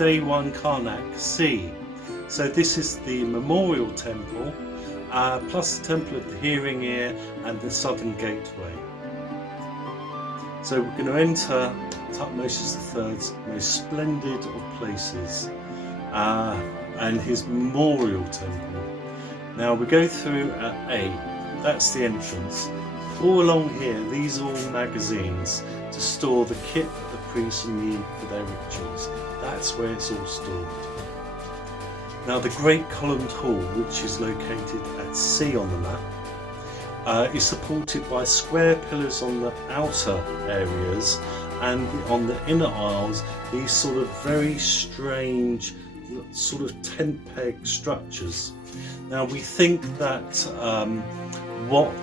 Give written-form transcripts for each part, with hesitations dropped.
day one Karnak C. So this is the memorial temple, plus the temple of the hearing ear and the southern gateway. So we're going to enter Thutmose III's most splendid of places, and his memorial temple. Now we go through at A, that's the entrance. All along here, these are all magazines to store the kit that the priests need for their rituals. That's where it's all stored. Now the Great Columned Hall, which is located at C on the map, is supported by square pillars on the outer areas, and on the inner aisles these sort of very strange sort of tent peg structures. Now we think that what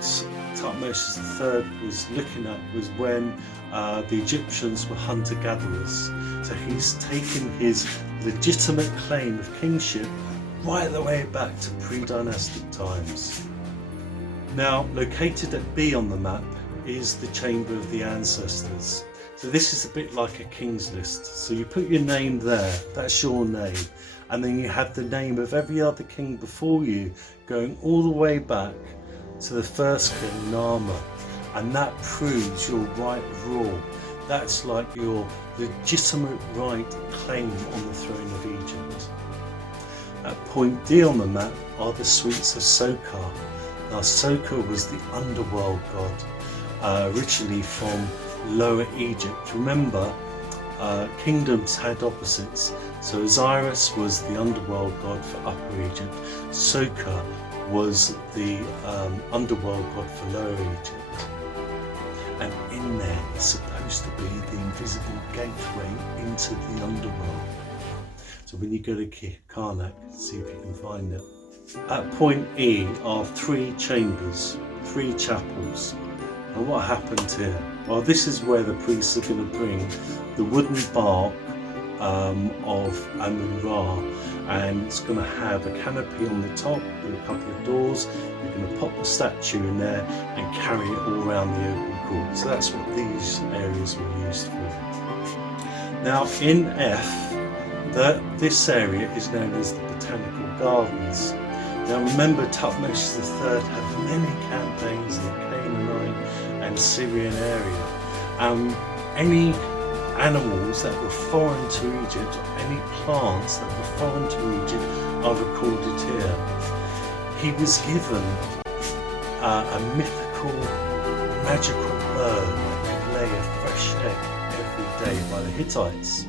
Thutmose III was looking at was when the Egyptians were hunter-gatherers. So he's taken his legitimate claim of kingship right the way back to pre-dynastic times. Now located at B on the map is the Chamber of the Ancestors. So this is a bit like a king's list. So you put your name there, that's your name, and then you have the name of every other king before you going all the way back to the first king, Nama, and that proves your right of rule. That's like your legitimate right claim on the throne of Egypt. At point D on the map are the suites of Sokar. Now Sokar was the underworld god, originally from Lower Egypt. Remember, kingdoms had opposites. So Osiris was the underworld god for Upper Egypt. Sokar was the underworld god for Lower Egypt. And in there is supposed to be the invisible gateway into the underworld. So when you go to Karnak, see if you can find it. At point E are 3 chambers, 3 chapels. And what happened here? Well, this is where the priests are going to bring the wooden bark of Amun-Ra, and it's going to have a canopy on the top with a couple of doors. You're going to pop the statue in there and carry it all around the open court. So that's what these areas were used for. Now in F, this area is known as the Botanical Gardens. Now remember, Thutmose III had many campaigns in the Canaanite and Syrian area. Any animals that were foreign to Egypt, or any plants that were foreign to Egypt, are recorded here. He was given a mythical, magical bird that could lay a fresh egg every day by the Hittites.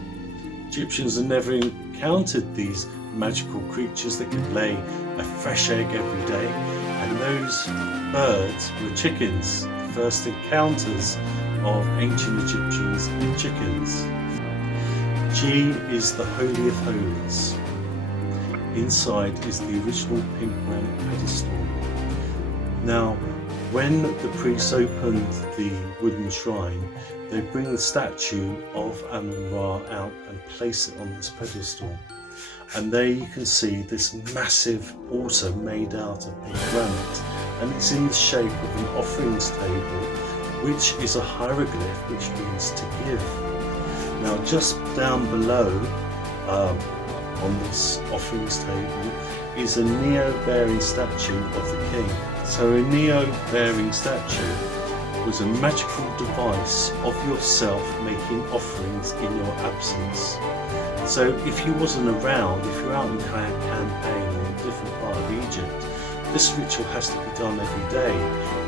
Egyptians had never encountered these magical creatures that could lay a fresh egg every day, and those birds were chickens, the first encounters of ancient Egyptians and chickens. G is the Holy of Holies. Inside is the original pink granite pedestal. Now, when the priests opened the wooden shrine, they bring the statue of Amun-Ra out and place it on this pedestal. And there you can see this massive altar made out of pink granite, and it's in the shape of an offerings table, which is a hieroglyph, which means to give. Now just down below on this offerings table is a Neo-bearing statue of the king. So a Neo-bearing statue was a magical device of yourself making offerings in your absence. So if you wasn't around, if you're out on campaign or in a different part of Egypt, this ritual has to be done every day,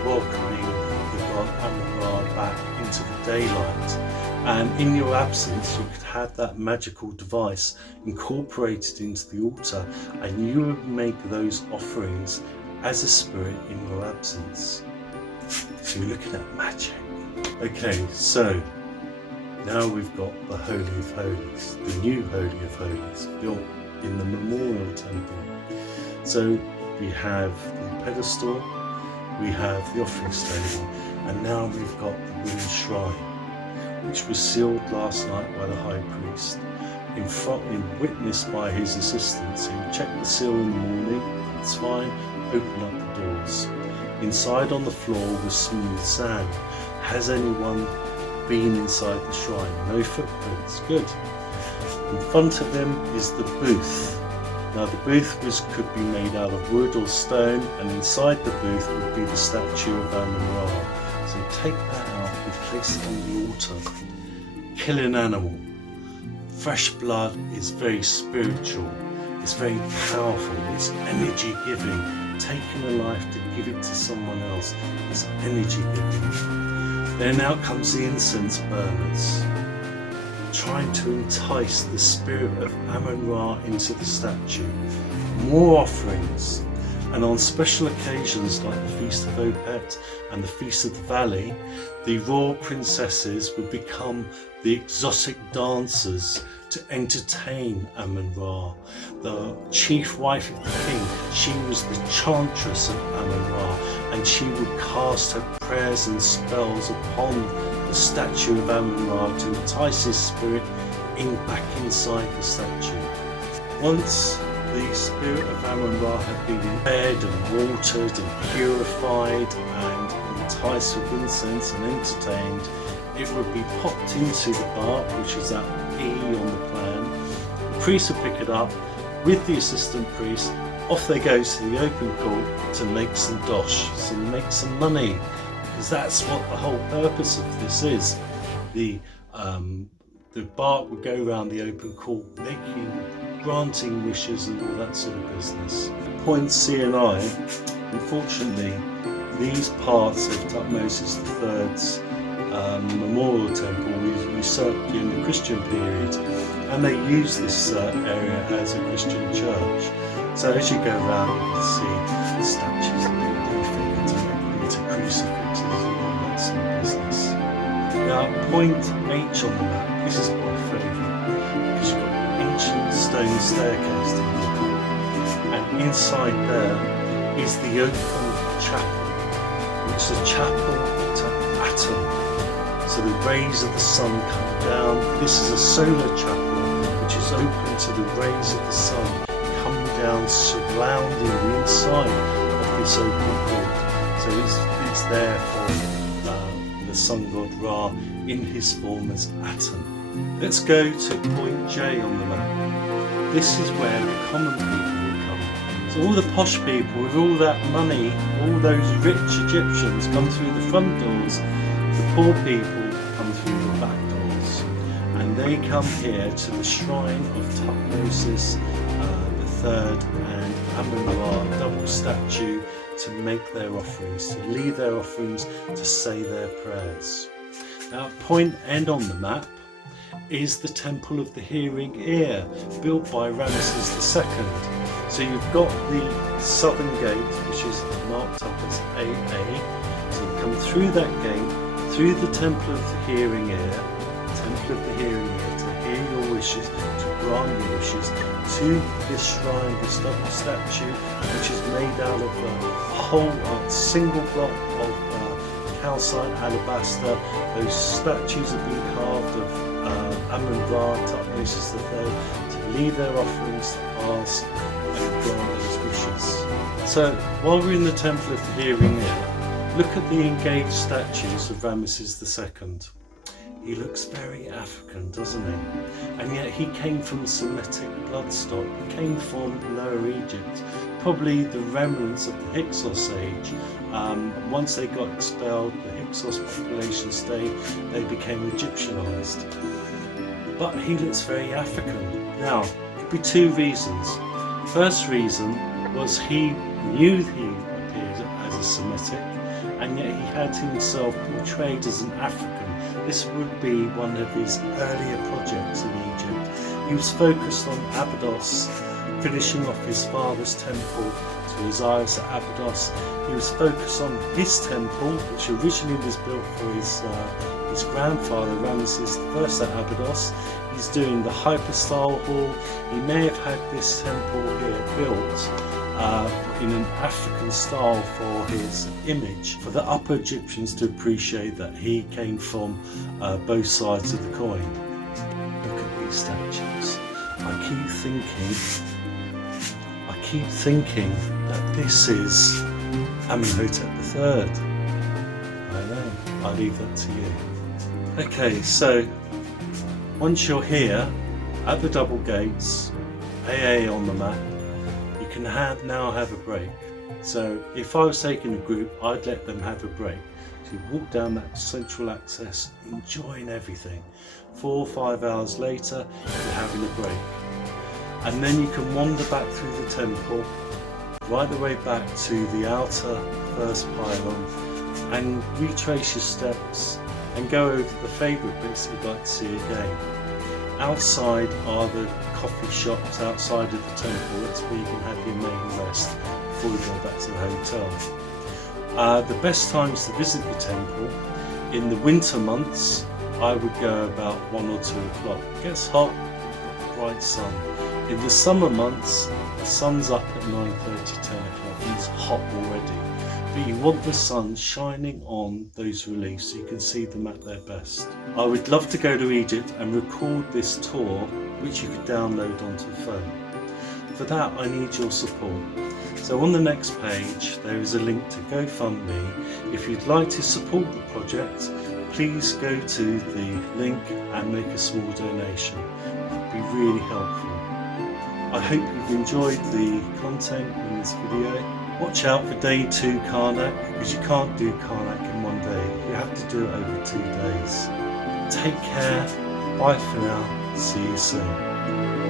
welcoming the god Amun-Ra back into the daylight. And in your absence, you could have that magical device incorporated into the altar, and you would make those offerings as a spirit in your absence. So you're looking at magic. Okay, so now we've got the Holy of Holies, the new Holy of Holies, built in the Memorial Temple. So we have the pedestal, we have the offering table, and now we've got the wooden shrine, which was sealed last night by the high priest, witnessed by his assistants, who checked the seal in the morning, it's fine, open up the doors. Inside on the floor was smooth sand. Has anyone been inside the shrine? No footprints, good. In front of him is the booth. Now the booth could be made out of wood or stone, and inside the booth would be the statue of Amun-Ra. So take that out and place it on the altar. Kill an animal. Fresh blood is very spiritual, it's very powerful, it's energy giving. Taking a life to give it to someone else is energy giving. Then out comes the incense burners, trying to entice the spirit of Amun-Ra into the statue. More offerings, and on special occasions like the Feast of Opet and the Feast of the Valley, the royal princesses would become the exotic dancers to entertain Amun-Ra. The chief wife of the king, she was the chantress of Amun-Ra, and she would cast her prayers and spells upon the statue of Amun-Ra to entice his spirit back inside the statue. Once the spirit of Amun-Ra had been fed and watered and purified and enticed with incense and entertained, it would be popped into the bark, which is that E on the plan. The priest would pick it up with the assistant priest. Off they go to the open court to make some dosh, to make some money, because that's what the whole purpose of this is. The bark would go around the open court, granting wishes and all that sort of business. Point C and I, unfortunately, these parts of Thutmose III's memorial temple was usurped during the Christian period, and they use this area as a Christian church. So as you go around, you can see the statues of people figured into crucifixes and all that sort of business. Now, point H on the map, this is my favourite, because you've got an ancient stone staircase to walk up, and inside there is the open chapel, which is a chapel to Atum. So the rays of the sun come down. This is a solar chapel which is open to the rays of the sun coming down, surrounding the inside of this open court. So it's there for the sun god Ra in his form as Atum. Let's go to point J on the map. This is where the common people will come. So all the posh people with all that money, all those rich Egyptians come through the front doors. The poor people come through the back doors, and they come here to the shrine of Thutmose III and Amun-Ra double statue to make their offerings, to leave their offerings, to say their prayers. Now, point N on the map is the Temple of the Hearing Ear, built by Ramesses II. So you've got the southern gate, which is marked up as AA. So you come through that gate, through the Temple of the Hearing Ear, to hear your wishes, to grant your wishes, to this shrine, this double statue, which is made out of a single block of calcite alabaster. Those statues have been carved of Amun-Ra, Thutmose III, to leave their offerings, to ask and grant those wishes. So while we're in the Temple of the Hearing Ear, look at the engaged statues of Ramesses II. He looks very African, doesn't he? And yet he came from Semitic bloodstock. He came from Lower Egypt, probably the remnants of the Hyksos age. Once they got expelled, the Hyksos population stayed, they became Egyptianized. But he looks very African. Now, it could be two reasons. First reason was he knew he appeared as a Semitic, and yet he had himself portrayed as an African. This would be one of his earlier projects in Egypt. He was focused on Abydos, finishing off his father's temple to Osiris at Abydos. He was focused on his temple, which originally was built for his grandfather Ramesses I at Abydos. He's doing the hypostyle hall. He may have had this temple here built in an African style for his image, for the Upper Egyptians to appreciate that he came from both sides of the coin. Look at these statues. I keep thinking that this is Amenhotep III. I don't know, I'll leave that to you. Okay, so once you're here, At the double gates, AA on the map, you can now have a break. So if I was taking a group, I'd let them have a break. So you walk down that central access, enjoying everything. 4 or 5 hours later, you're having a break. And then you can wander back through the temple, right the way back to the outer first pylon, and retrace your steps and go over the favourite bits you'd like to see again. Outside are the coffee shops outside of the temple. That's where you can have your main rest before you go back to the hotel. The best times to visit the temple, in the winter months, I would go about 1 or 2 o'clock. It gets hot, bright sun. In the summer months, the sun's up at 9:30, 10 o'clock, and it's hot already. But you want the sun shining on those reliefs so you can see them at their best. I would love to go to Egypt and record this tour, which you could download onto the phone. For that, I need your support. So on the next page, there is a link to GoFundMe. If you'd like to support the project, please go to the link and make a small donation. It would be really helpful. I hope you've enjoyed the content in this video. Watch out for day 2 Karnak, because you can't do Karnak in 1 day. You have to do it over 2 days. Take care. Bye for now. See you soon.